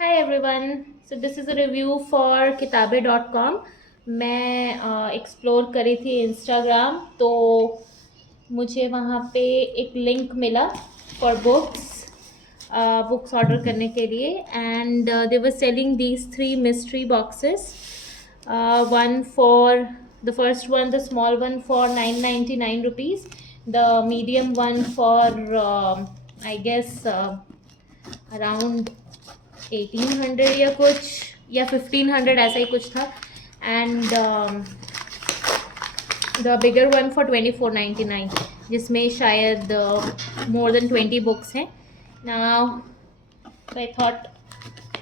Hi everyone. So this is a review for kitabe.com. मैं explore करी थी Instagram, तो मुझे वहाँ पे एक लिंक मिला फॉर बुक्स ऑर्डर करने के लिए, and they were selling these 3 mystery boxes. One for the first one, the small one for 999 rupees, the medium one for I guess around 1800 या कुछ, या 1500 ऐसा ही कुछ था, and the bigger one for 2499, जिसमें शायद मोर देन 20 बुक्स हैं. Now I thought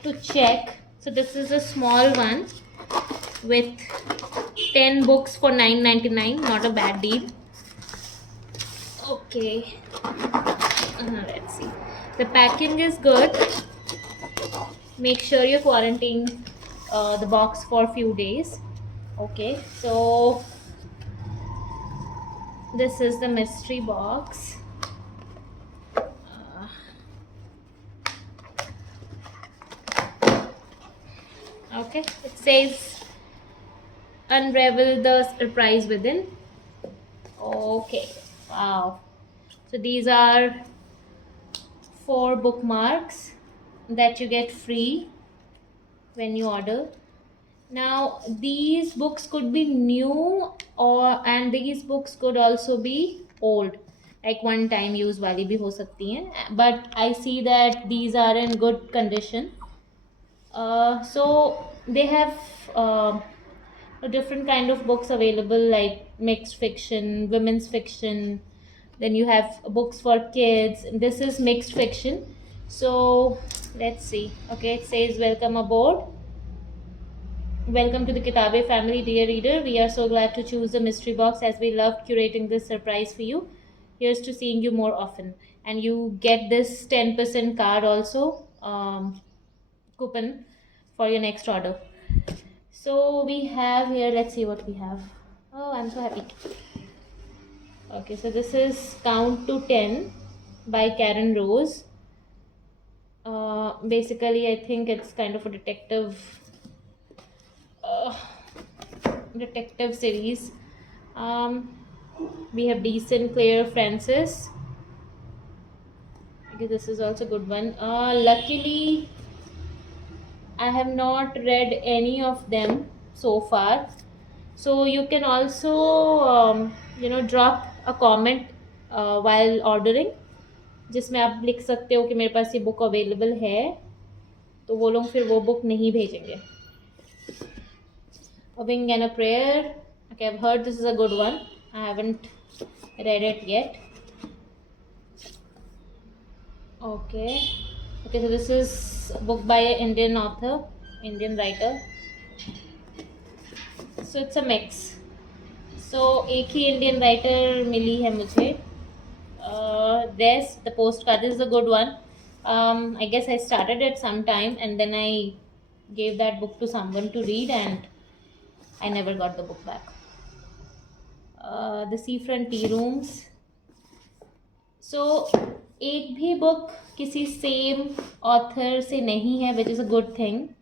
to check. So this is a small one with 10 books for 999. Not a bad deal. Okay, let's see. The packing is good. Make sure you quarantine the box for a few days. Okay, so this is the mystery box. Okay, it says unravel the surprise within. Okay, wow. So these are 4 bookmarks that you get free when you order. Now these books could be new, and these books could also be old, like one time use वाली भी हो सकती हैं, but I see that these are in good condition. So they have a different kind of books available, like mixed fiction, women's fiction, then you have books for kids. This is mixed fiction. So let's see. Okay, it says welcome aboard. Welcome to the Kitabe family, dear reader. We are so glad to choose the mystery box, as we loved curating this surprise for you. Here's to seeing you more often. And you get this 10% card also, coupon for your next order. So we have here, let's see what we have. Oh, I'm so happy. Okay, so this is Count to 10 by Karen Rose. Basically, I think it's kind of a detective series. We have D. Sinclair Francis. Okay, this is also a good one. Luckily, I have not read any of them so far. So you can also drop a comment while ordering, जिसमें आप लिख सकते हो कि मेरे पास ये book available है, तो वो लोग फिर वो बुक नहीं भेजेंगे. A Wing and a Prayer. Okay, I've heard this is a good one. I haven't read it yet. Okay, so this is a book by an Indian author, Indian writer. So it's a mix. So एक ही Indian writer मिली है मुझे. The postcard, this is a good one. I guess I started it sometime, and then I gave that book to someone to read, and I never got the book back. The Seafront Tea Rooms. So एक भी book किसी same author से नहीं है, which is a good thing.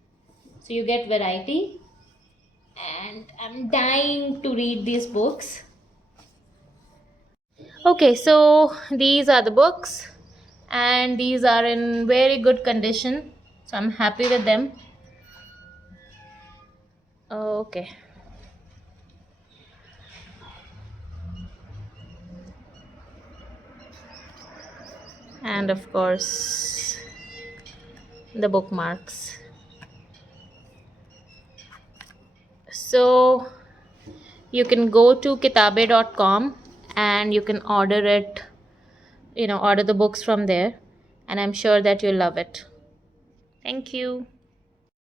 So you get variety, and I'm dying to read these books. Okay, so these are the books, and these are in very good condition, so I'm happy with them. Okay. And of course, the bookmarks. So you can go to kitabe.com and you can order it, order the books from there, and I'm sure that you'll love it. Thank you.